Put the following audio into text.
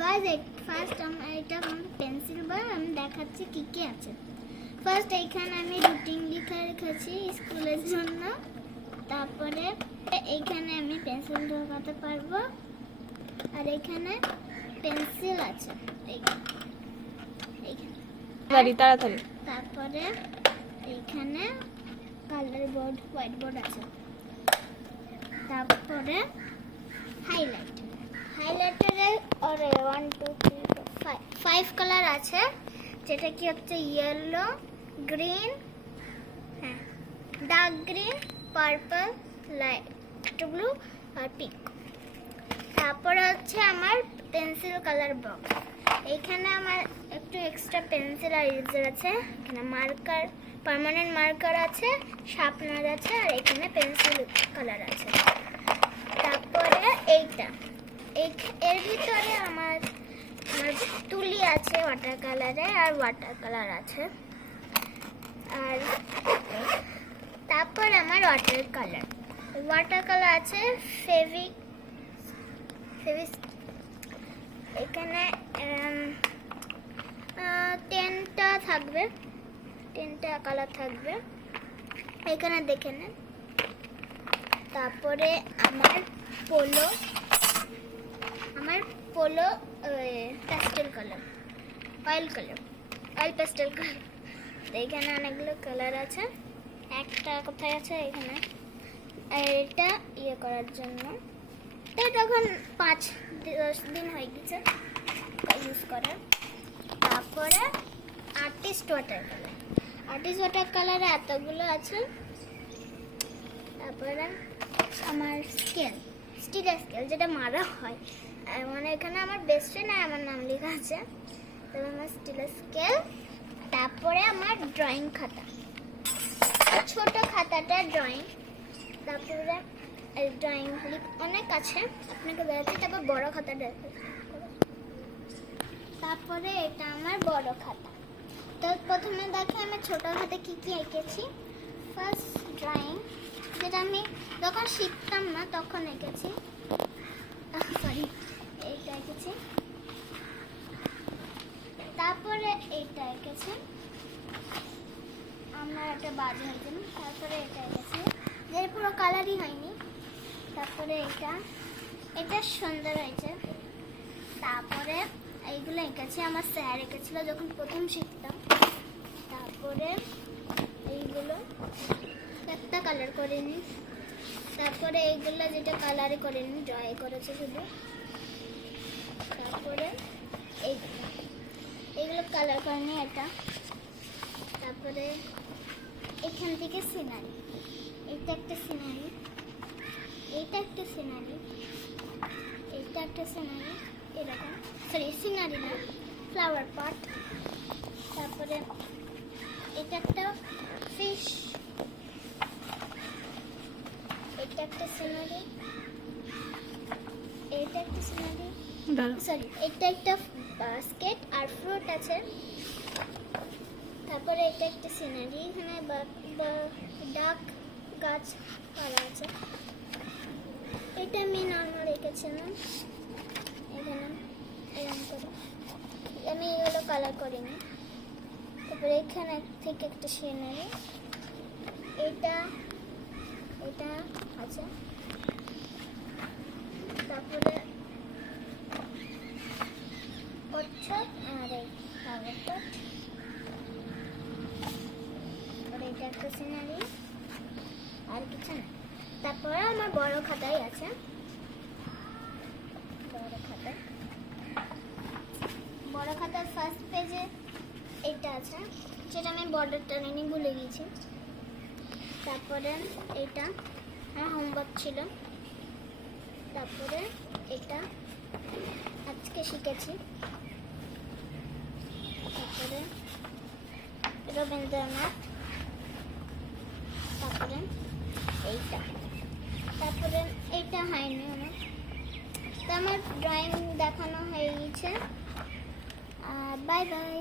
Guys first এটা pencil বার আমি দেখাচ্ছি কি কি আছে। ফার্স্ট এইখানে আমি রুটিন লিখে রেখেছি স্কুলের জন্য। তারপরে এইখানে আমি পেন্সিল ঢোকাতে পারবো, আর এইখানে পেন্সিল আছে তাড়াতাড়ি। তারপরে এইখানে কালার বোর্ড হোয়াইট বোর্ড আছে। তারপরে হাইলাইটারের আর 1 2 3 4 5 কালার আছে, যেটা কি হচ্ছে ইয়েলো, গ্রিন, হ্যাঁ dark green, purple, light blue আর পিঙ্ক। তারপরে হচ্ছে আমার পেন্সিল কালার বক্স। এইখানে আমার একটু এক্সট্রা পেন্সিল আর ইরেজার আছে, এখানে মার্কার, পার্মানেন্ট মার্কার আছে, শার্পনার আছে, আর এখানে পেন্সিল কালার আছে। তারপরে এইটা এর ভিতরে আমার তুলি আছে ওয়াটার কালারের, আর ওয়াটার কালার আছে। আর তারপর আমার ওয়াটার কালার আছে ফেভিক এখানে 10টা থাকবে, 10টা কালার থাকবে এখানে দেখে নেন। তারপরে আমার polo pastel colour, oil pastel colour. এখানে অনেকগুলো কালার আছে, একটা কোথায় আছে এখানে। আর এটা ইয়ে করার জন্য, এটা এখন 5-10 দিন হয়ে গেছে ইউজ করার। তারপরে আর্টিস্ট ওয়াটার কালারে এতগুলো আছে। তারপরে আমার স্টিলের স্কেল, যেটা মারা হয়, মানে এখানে আমার বেস্ট ফ্রেন্ড আর আমার নাম লেখা আছে। তারপরে আমার স্টিলের স্কেল। তারপরে আমার ড্রয়িং খাতা, ছোট খাতাটা ড্রয়িং। তারপরে ড্রয়িং অনেক আছে, আপনাকে দেখাচ্ছি। তারপর বড় খাতাটা, তারপরে এটা আমার বড় খাতা। তো প্রথমে দেখে আমি ছোট খাতে কি কি এঁকেছি। ফার্স্ট ড্রয়িং, যেটা আমি যখন শিখতাম না তখন এঁকেছি, এইটা এঁকেছি। তারপরে এইটা এঁকেছি, আমার একটা বাজে হয়েছিল। তারপরে এটা এঁকেছি, যে পুরো কালারই হয়নি। তারপরে এটা সুন্দর হয়েছে। তারপরে এইগুলো এঁকেছি, আমার স্যার এঁকেছিল যখন প্রথম শিখতাম। তারপরে এইগুলো একটা কালার করিনি। তারপরে এইগুলো যেটা কালারে করিনি, ড্রয়িং করেছে শুধু। তারপরে এইগুলো কালার করিনি, এটা। তারপরে এখান থেকে সিনারি, এইটা একটা সিনারি, এইটা একটা সিনারি, এইটা একটা সিনারি, এরকম সিনারি না, ফ্লাওয়ার পট। তারপরে এটা একটা ফিশ, এটা একটা সিনারি, এটা একটা সিনারি, এটা একটা বাস্কেট আর ফ্রুট আছে। তারপরে এটা একটা সিনারি, এখানে ডাক গাছ করা আছে। এটা আমি নর্মাল এঁকেছিলাম এখানে এরকম করে, আমি এগুলো কালার করিনি। তারপরে এখানে থেকে একটা সিনারি, এটা আছে। তারপরে কচ্ছপ আর এই কাগজটা, আর এটা একটা সিনারি, আর কিছু না। তারপরে আমার বড় খাতাই আছে, বড় খাতার ফার্স্ট পেজে এইটা আছে, যেটা আমি বর্ডারটা নিয়ে ভুলে গেছি। তারপরে এটা আমার হোমওয়ার্ক ছিল। তারপরে এটা আজকে শিখেছি। তারপরে রবীন্দ্রনাথ। তারপরে তারপরে এইটা হয়নি আমার। তো আমার ড্রয়িং দেখানো হয়ে গেছে। Bye bye.